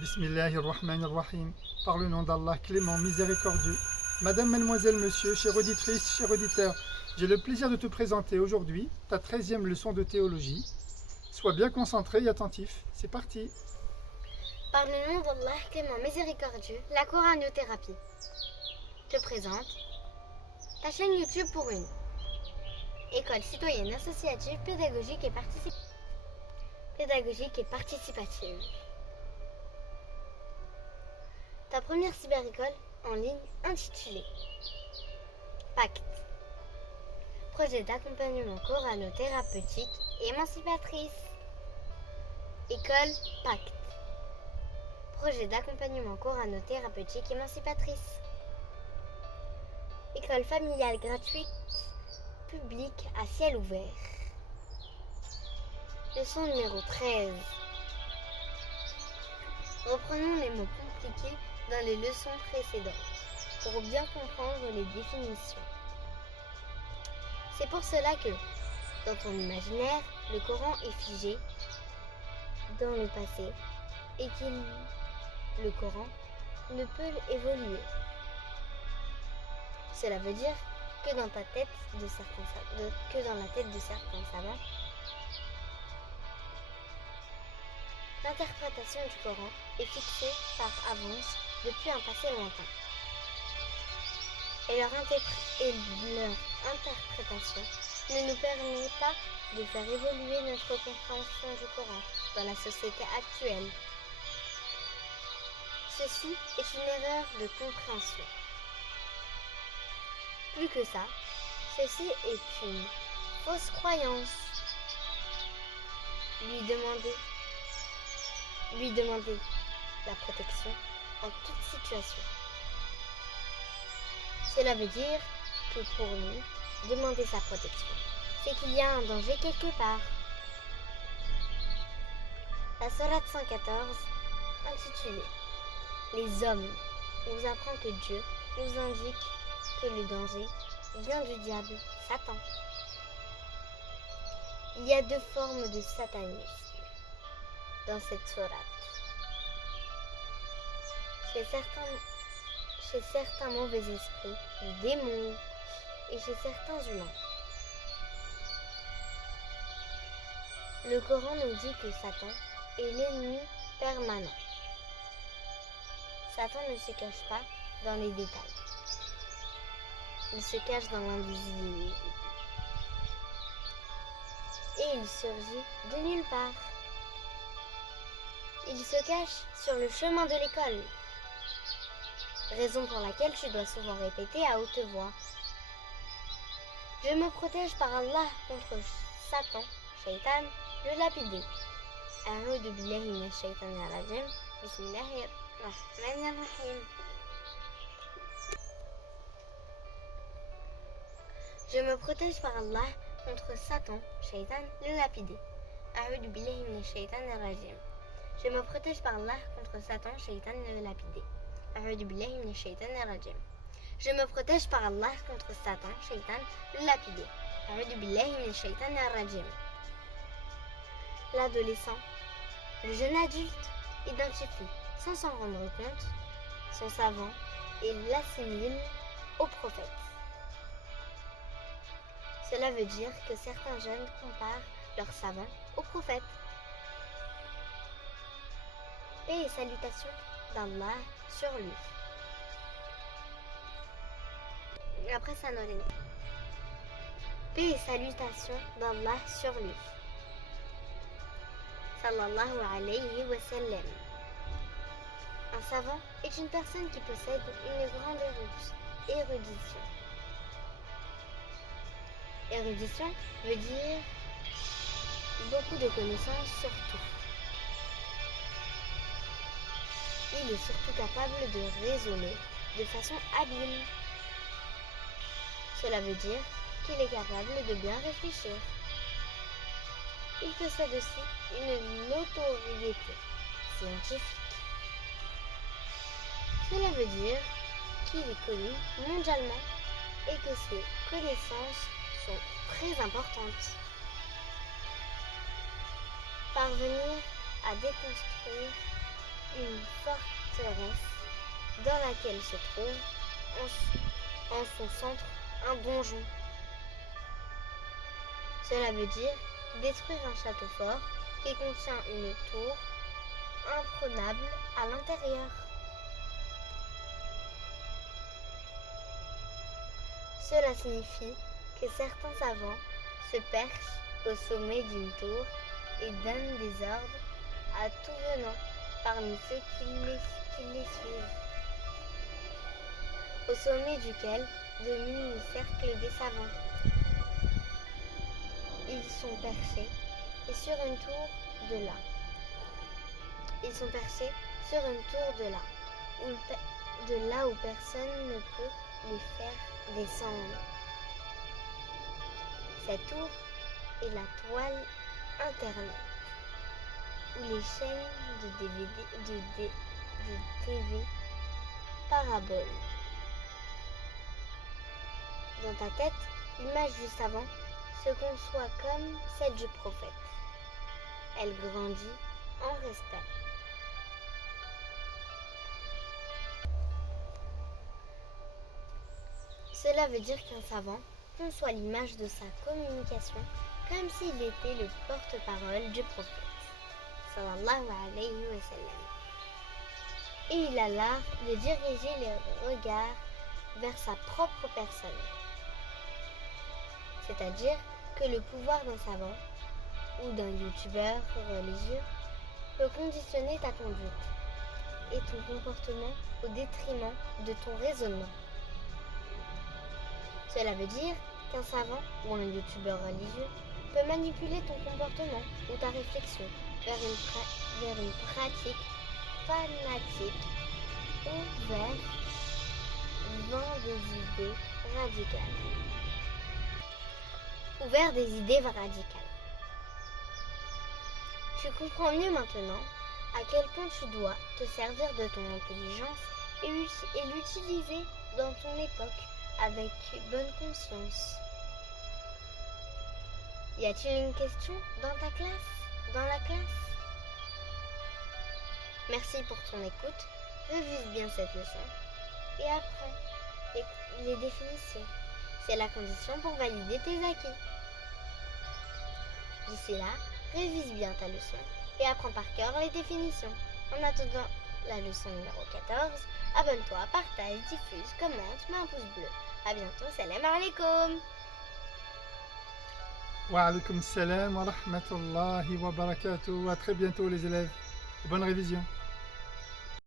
Bismillahirrahmanirrahim. Par le nom d'Allah, clément, miséricordieux. Madame, mademoiselle, monsieur, chère auditrice, cher auditeur, j'ai le plaisir de te présenter aujourd'hui ta 13e leçon de théologie. Sois bien concentré et attentif. C'est parti. Par le nom d'Allah, clément, miséricordieux, la coranothérapie te présente ta chaîne YouTube pour une école citoyenne associative pédagogique et participative. Ta première cyberécole en ligne intitulée Pacte, projet d'accompagnement coranothérapeutique et émancipatrice. École Pacte, projet d'accompagnement coranothérapeutique émancipatrice. École familiale gratuite, publique à ciel ouvert. Leçon numéro 13. Reprenons les mots compliqués dans les leçons précédentes pour bien comprendre les définitions. C'est pour cela que, dans ton imaginaire, le Coran est figé dans le passé et le Coran ne peut évoluer. Cela veut dire que dans la tête de certains savants, l'interprétation du Coran est fixée par avance depuis un passé lointain. Et leur interprétation ne nous permet pas de faire évoluer notre compréhension du Coran dans la société actuelle. Ceci est une erreur de compréhension. Plus que ça, ceci est une fausse croyance. Lui demander la protection en toute situation. Cela veut dire que pour lui, demander sa protection, c'est qu'il y a un danger quelque part. La sourate 114, intitulée « Les hommes » nous apprend que Dieu nous indique que le danger vient du diable, Satan. Il y a deux formes de satanisme dans cette sourate. Chez certains mauvais esprits, les démons, et chez certains humains. Le Coran nous dit que Satan est l'ennemi permanent. Satan ne se cache pas dans les détails. Il se cache dans l'invisible. Et il surgit de nulle part. Il se cache sur le chemin de l'école. Raison pour laquelle tu dois souvent répéter à haute voix. Je me protège par Allah contre Satan, Shaitan, le lapidé. A'udhu billahi minash shaitanir rajim. Bismillahirrahmanirrahim. Je me protège par Allah contre Satan, Shaitan, le lapidé. A'udhu billahi minash shaitanir rajim. Je me protège par Allah contre Satan, Shaitan, le lapidé. A'udhu billahi minash shaitanir rajim. Je me protège par Allah contre Satan, Shaitan, le lapidé. A'udhu billahi minash shaitanir rajim. L'adolescent, le jeune adulte, identifie, sans s'en rendre compte, son savant et l'assimile au prophète. Cela veut dire que certains jeunes comparent leur savant au prophète. Paix et salutations d'Allah sur lui. Après ça, Noline. Paix et salutations d'Allah sur lui. Sallallahu alayhi wa sallam. Un savant est une personne qui possède une grande érudition. Érudition veut dire beaucoup de connaissances sur tout. Il est surtout capable de raisonner de façon habile. Cela veut dire qu'il est capable de bien réfléchir. Il possède aussi une notoriété scientifique. Cela veut dire qu'il est connu mondialement et que ses connaissances sont très importantes. Parvenir à déconstruire une forteresse dans laquelle se trouve en son centre un donjon. Cela veut dire détruire un château fort qui contient une tour imprenable à l'intérieur. Cela signifie que certains savants se perchent au sommet d'une tour et donnent des ordres à tout venant parmi ceux qui les suivent, au sommet duquel domine le cercle des savants. Ils sont perchés et sur une tour de là. Ils sont perchés sur une tour de là où personne ne peut les faire descendre. Cette tour est la toile Internet, où les chaînes de TV parabolent. Dans ta tête, l'image du savant se conçoit comme celle du prophète. Elle grandit en respect. Cela veut dire qu'un savant conçoit l'image de sa communication comme s'il était le porte-parole du prophète, sallallahu alayhi wa sallam. Et il a l'art de diriger les regards vers sa propre personne. C'est-à-dire que le pouvoir d'un savant ou d'un youtubeur religieux peut conditionner ta conduite et ton comportement au détriment de ton raisonnement. Cela veut dire qu'un savant ou un youtubeur religieux peut manipuler ton comportement ou ta réflexion vers une pratique fanatique ou vers des idées radicales. Tu comprends mieux maintenant à quel point tu dois te servir de ton intelligence et l'utiliser dans ton époque avec bonne conscience. Y a-t-il une question dans la classe? Merci pour ton écoute. Révise bien cette leçon et apprends les définitions. C'est la condition pour valider tes acquis. D'ici là, révise bien ta leçon et apprends par cœur les définitions. En attendant la leçon numéro 14, abonne-toi, partage, diffuse, commente, mets un pouce bleu. A bientôt, salam alaikum. Wa alaykoum salam wa rahmatullahi wa barakatuh. À très bientôt les élèves. Bonne révision.